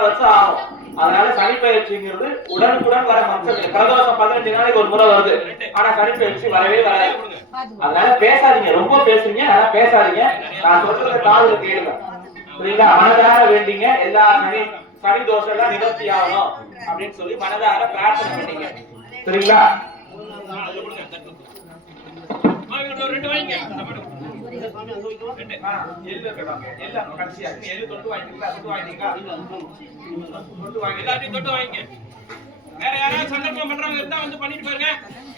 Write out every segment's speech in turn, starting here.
வருஷம் ஆகும். அதனால சனிப்பெயர்ச்சிங்கிறது உடனுக்குடன் வர மக்கள் பிரதோஷம் 15 நாளைக்கு ஒரு முறை வருது. ஆனா சனிப்பெயர்ச்சி வரவே வராது. அதனால பேசாதீங்க, ரொம்ப பேசுறீங்க, ஆனா பேசாதீங்க. நான் சொல்றத காதுல கேளுங்க, புரியுதா? மனதார வேண்டிங்க, எல்லா சனி தோஷம் எல்லாம் நிவர்த்தி ஆகணும் அப்படின்னு சொல்லி மனதார பிரார்த்தனை பண்ணீங்க, சரிங்களா? வேற யாராவது சங்கல்பம் பண்றவங்க இருந்தா வந்து பண்ணிட்டு பாருங்க.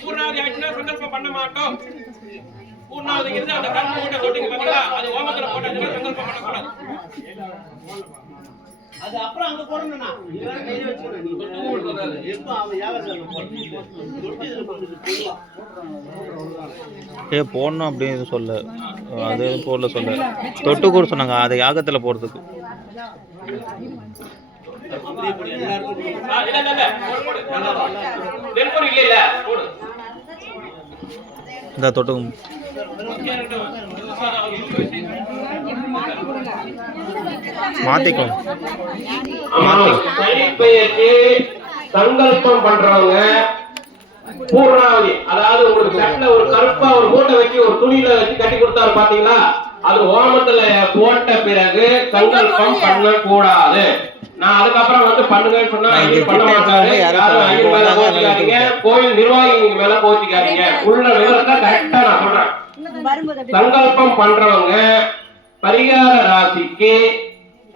பூர்ணாவதி ஆச்சுன்னா சங்கல்பம் பண்ண மாட்டோம். பூர்ணாவதி இருந்தா அந்த கர்ம மூட்டை தொட்டிங்க பாத்தீங்களா, அது ஓமத்துல போட்டாச்சுன்னா சங்கல்பம் பண்ணக்கூடாது. அது அப்புறம் அங்க போடணும்னா இதெல்லாம் கையில வச்சுக்கணும். நீ எப்ப அவன் யாவசால போடணும் அப்படின்னு சொல்ல, அது போடல சொல்ல, தொட்டு கூட சொன்னாங்க அது யாகத்துல போடுறதுக்கு. இந்த தொட்டு மாத்திக்கும். சங்கல்பம் பண்றவங்க பூர்ணாவதி, அதாவது உங்களுக்கு கட்டில ஒரு கருப்பா ஒரு மூட்டை வச்சு ஒரு துணியில வச்சு கட்டி கொடுத்தாரு பாத்தீங்களா, அது ஓமத்துல போட்ட பிறகு சங்கல்பம் பண்ண கூடாது. நான் அதுக்கப்புறம் வந்து பண்ணுங்கன்னு சொன்னா பண்ண மாட்டாரு. யாரும் ஐயர் மேல கோச்சிக்காதீங்க, கோயில் நிர்வாகிங்க மேல கோச்சிக்காதீங்க. உள்ள விவரத்தை கரெக்டா நான் சொல்றேன். சங்கல்பம் பண்றவங்க பரிகார ராசிக்கு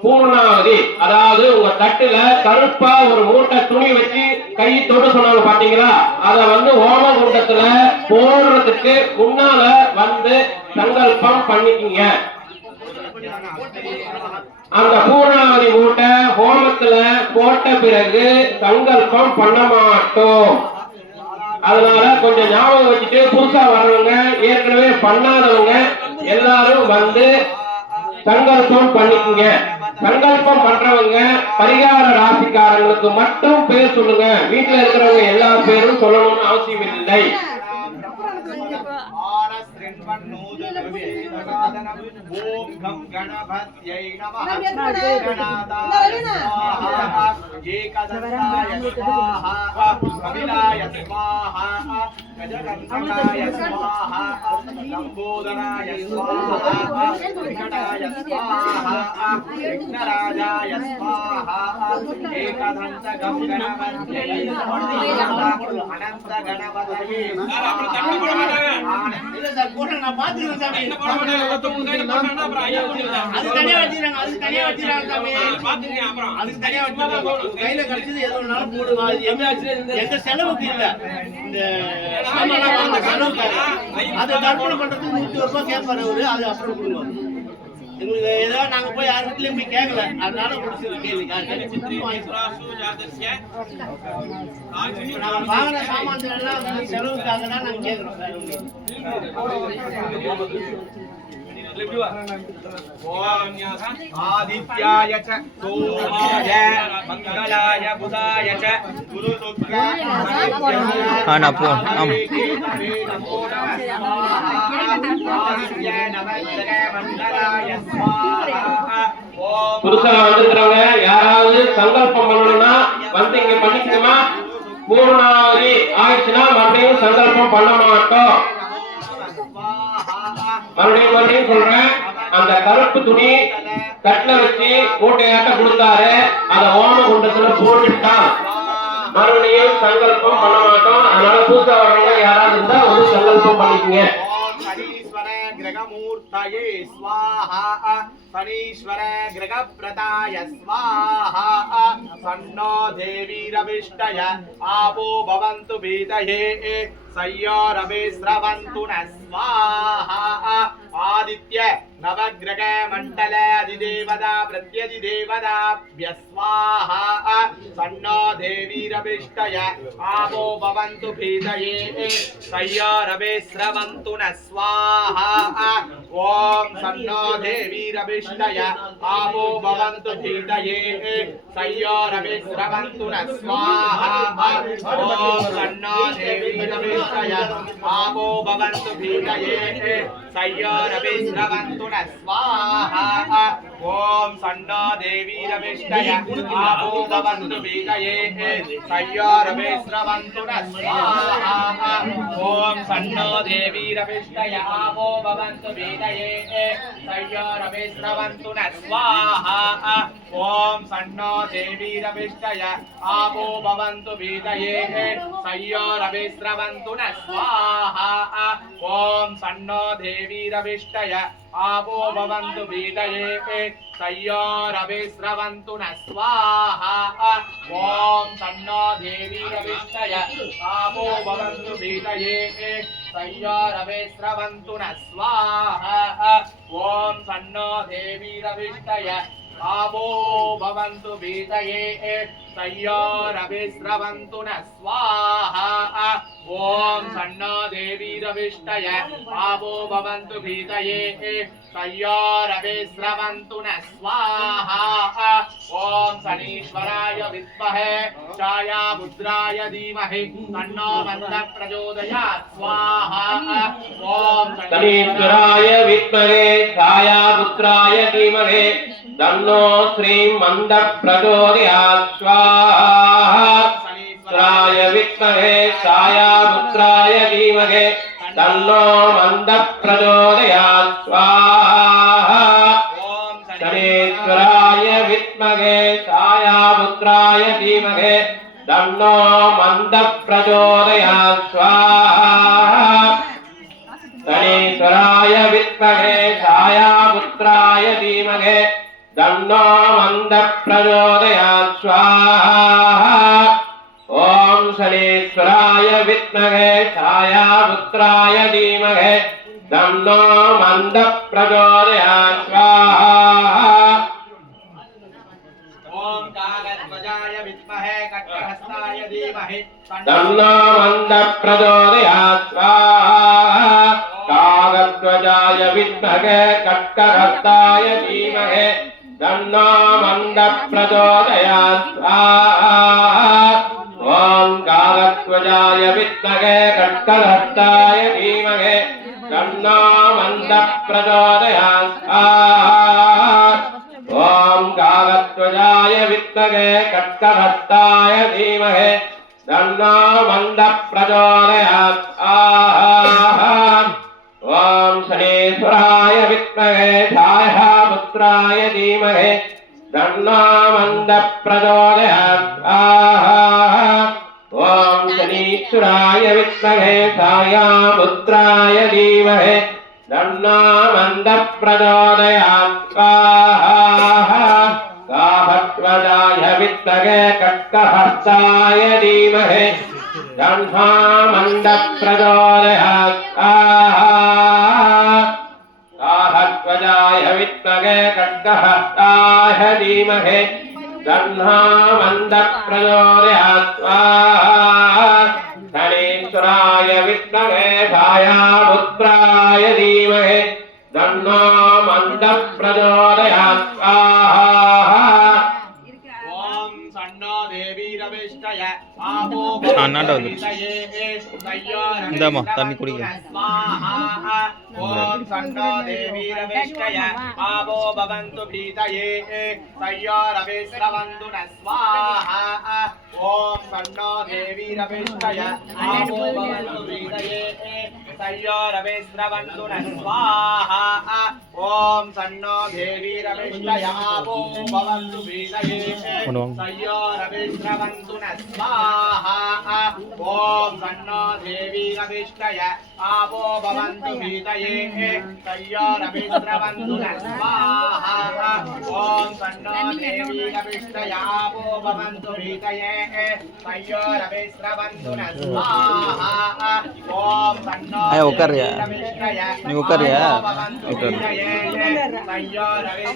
பூர்ணாவதி, அதாவது உங்க தட்டுல கருப்பா ஒரு மூட்டை துணி வச்சு கை தொட்டு சொன்னாங்க பாத்தீங்களா, அத வந்து ஓம குண்டத்துல போடுறதுக்கு முன்னால வந்து சங்கல்பம் பண்ணிக்கிங்க. அந்த பூர்ணாவதி மூட்டை ஹோமத்துல போட்ட பிறகு சங்கல்பம் பண்ண மாட்டோம். அதனால கொஞ்சம் ஞாபகம் வச்சுட்டு புதுசா வர்றவங்க, ஏற்கனவே பண்ணாதவங்க எல்லாரும் வந்து சங்கல்பம் பண்ணிக்குங்க. சங்கல்பம் பண்றவங்க பரிகார ராசிக்காரங்களுக்கு மட்டும் பேர் சொல்லுங்க. வீட்டுல இருக்கிறவங்க எல்லா பேரும் சொல்லணும்னு அவசியம் இல்லை. ஓம் கம் கணபத்யை நமः கணநாதாய ஸ்வாஹா ஏகதந்தாய ஸ்வாஹா கபிலாய ஸ்வாஹா கஜகந்தகாய ஸ்வாஹா லம்போதராய ஸ்வாஹா விகடாய ஸ்வாஹா விக்னராஜாய ஸ்வாஹா ஏகதந்த கம் கணபத்யை ஸ்வாஹா அனந்த கணபதயே இல்ல சார் போட நான் பாத்துக்கிறேன் சாமி. அது தனியா வச்சிருக்காங்க, அது தனியா வச்சிருக்காங்க சாமி. பாத்துங்க அப்புறம் அதுக்கு தனியா வச்சிருக்காங்க. கையில கிடைச்சது எது வேணாலும் போடுவாங்க. எந்த செலவுக்கு இல்ல. இந்த சாமான் அந்த செலவுக்காக அதை தர்ப்பணம் பண்றதுக்கு 100 ரூபாய் கேட்பாரு அவரு. அது அப்புறம் கொடுங்க. எங்களுக்கு ஏதாவது நாங்க போய் யார் வீட்லயும் போய் கேட்கல, அதனால முடிச்சிருக்கோம். கேள்வி நாங்க வாங்கின சாமான்கள் எல்லாம் செலவுக்காக தான் நாங்க கேட்கிறோம். ஆதித்யாய ச சோமாய மங்களாய புதாய ச குரு சுக்ராய புதுசா வந்திருக்கிறவங்க யாராவது சங்கல்பம் பண்ணணும்னா வந்து இங்க பண்ணிக்கணுமா? பூர்ணாவதி ஆயிடுச்சுன்னா மறுபடியும் சங்கல்பம் பண்ண மாட்டோம். மறுபடியும் சொல்றேன், அந்த கருப்பு துணி கட்டில வச்சு மூட்டையாட்ட கொடுத்தாரு, அத ஓம குண்டத்துல போட்டுட்டான். மறுபடியும் சங்கல்பம் பண்ண மாட்டோம். அதனால புதுசா வர்றவங்க யாராவது இருந்தா ஒரு சங்கல்பம் பண்ணிக்கங்க. ग्रहमूर्तये स्वाहा शनीश्वर ग्रहप्रदाय स्वाहा सन्नो देवीरविष्टय आपो भवन्तु भीतये सय्योरवे स्रवन्तु न स्वाहा आदित्य नवग्रह मंडल अधिदेवता प्रत्यधिदेवताभ्य स्वाहा सन्नो देवीरविष्टय आपो भवन्तु भीतये सय्योरवे स्रवन्तु न स्वाहा ओम सन्नो देवीरविष्टय आपो भवन्तु भीतये सय्योरवे स्रवन्तु न स्वाहा ओम सन्नो देवीरविष्टय आपो भवन्तु भीतये सय्योरवे स्रवन्तु न स्वाहा ஓம் சன்னோ தேவி ரவிஷ்டய ஆபோ பவந்து பீதயே சய்யோரவே ஸ்ரவந்து ந ஸ்வாஹா ஓம் சன்னோ தேவி ரவிஷ்டய ஆபோ பவந்து பீதயே சய்யோரவே ஸ்ரவந்து ந ஸ்வாஹா ஓம் சன்னோ தேவி ரவிஷ்டய ஆபோ பவந்து பீதயே சய்யோரவே ஸ்ரவந்து ந ஸ்வாஹா ஓம் சன்னோ தேவி ரவிஷ்டய ஆபோ பவந்து பீதயே சய்யோரவே ஸ்ரவந்து ந ஸ்வாஹா ஓம் சன்னோ தேவி ரவிஷ்டய ஆபோ பவந்து பீதயே சய்யோரவே ஸ்ரவந்து ந ஸ்வாஹா ஓம் சன்னோ தேவி ரவிஷ்டய ஆபோ பவந்து பீதயே சய்யோரவே ஸ்ரவந்து ந ஸ்வாஹா ஓம் சன்னோ தேவி ரவிஷ்டய ஆபோ பவந்து பீதயே சய்யோரவே ஸ்ரவந்து ந ஸ்வாஹா ஓம் சனீஸ்வராய வித்மஹே ಛಾಯಾಪುತ್ರಾய தீமஹி தன்னோ மந்த பிரச்சோதயாத் ஸ்வாஹா ஓம் சனீஸ்வராய வித்மஹே ಛಾಯಾಪುತ್ರಾய தீமஹி தன்னோ ஸ்ரீ மந்த பிரச்சோதயாத் ஸ்வாஹா சனீஸ்வராய வித்மஹே ಛಾಯಾಪುತ್ರಾய தீமஹி தன்னோ மந்த பிரச்சோதயாத் ஸ்வாஹா சனீஸ்வராய வித்மஹே ಛಾಯಾಪುತ್ರಾய தீமஹி தன்னோ மந்த பிரச்சோதயாத் ஸ்வாஹா சனீஸ்வராய வித்மஹே ಛಾಯಾಪುತ್ರಾய தீமஹி தன்னோ மந்த பிரச்சோதயாத் ஸ்வாஹா ஓம் சனீஸ்வராய வித்மஹே ಛಾಯಾಪುತ್ರಾய தீமஹி தன்னோ மந்த பிரச்சோதயாத் ஸ்வாஹா ஓம் காகத்வஜாய வித்மஹே கட்கஹஸ்தாய தீமஹி தன்னோ மந்த பிரச்சோதயாத் ஸ்வாஹா காகத்வஜாய வித்மஹே கட்கஹஸ்தாய தீமஹி தன்னோ மந்த பிரச்சோதயாத் ஸ்வாஹா ஓம் காகத்வஜாய வித்மஹே கட்கஹஸ்தாய தீமஹி தன்னோ மந்த பிரச்சோதயாத் ஸ்வாஹா ஓம் காகத்வஜாய வித்மஹே கட்கஹஸ்தாய தீமஹி தன்னோ மந்த பிரச்சோதயாத் ஸ்வாஹா ஓம் சனீஸ்வராய வித்மஹே ಛಾಯಾಪುತ್ರಾய தீமஹி தன்னோ மந்த பிரச்சோதயாத் ஸ்வாஹா ஓம் சனீஸ்வராய வித்மஹே ಛಾಯಾಪುತ್ರಾய தீமஹி தன்னோ மந்த பிரச்சோதயாத் ஸ்வாஹா காகத்வஜாய வித்மஹே கட்கஹஸ்தாய தீமஹி தன்னோ மந்த பிரச்சோதயாத் ஸ்வாஹா காகத்வஜாய வித்மஹே கட்கஹஸ்தாய தீமஹி தன்னோ மந்த பிரச்சோதயாத் ஸ்வாஹா சனீஸ்வராய வித்மஹே ಛಾಯಾಪುತ್ರಾய தீமஹி தன்னோ மந்த பிரச்சோதயாத் ஸ்வாஹா ஓம் சன்னோ தேவி ரவிஷ்டய ஆபோ அண்ணாண்ட வந்து இந்தாம்மா தண்ணி குடிக்க ஓம் சன்னோ தேவி ரவிஷ்டய ஆபோ பவந்து பீதயே சய்யோரவே ஸ்ரவந்து ந ஸ்வாஹா ஓம் சன்னோ தேவி ரவிஷ்டய ஆபோ பவந்து பீதயே சய்யோரவே ஸ்ரவந்து ந ஸ்வாஹா ஓம் சன்னோ தேவி ரவிஷ்டய ஆபோ பவந்து பீதயே சய்யோரவே ஸ்ரவந்து ந ஸ்வாஹா ஓம் சன்னோ தேவி ரவிஷ்டய ஆபோ பவந்து பீதயே சய்யோரவே ஸ்ரவந்து ந ஸ்வாஹா ஓம் சன்னோ தேவி ரவிஷ்டய ஆபோ பவந்து பீதயே சய்யோரவே ஸ்ரவந்து ந ஸ்வாஹா ஓம் சன்னோ உட்காரியா ரவிஷ்டய நீ உட்காரியா ஆபோ பவந்து பீதயே சய்யோரவே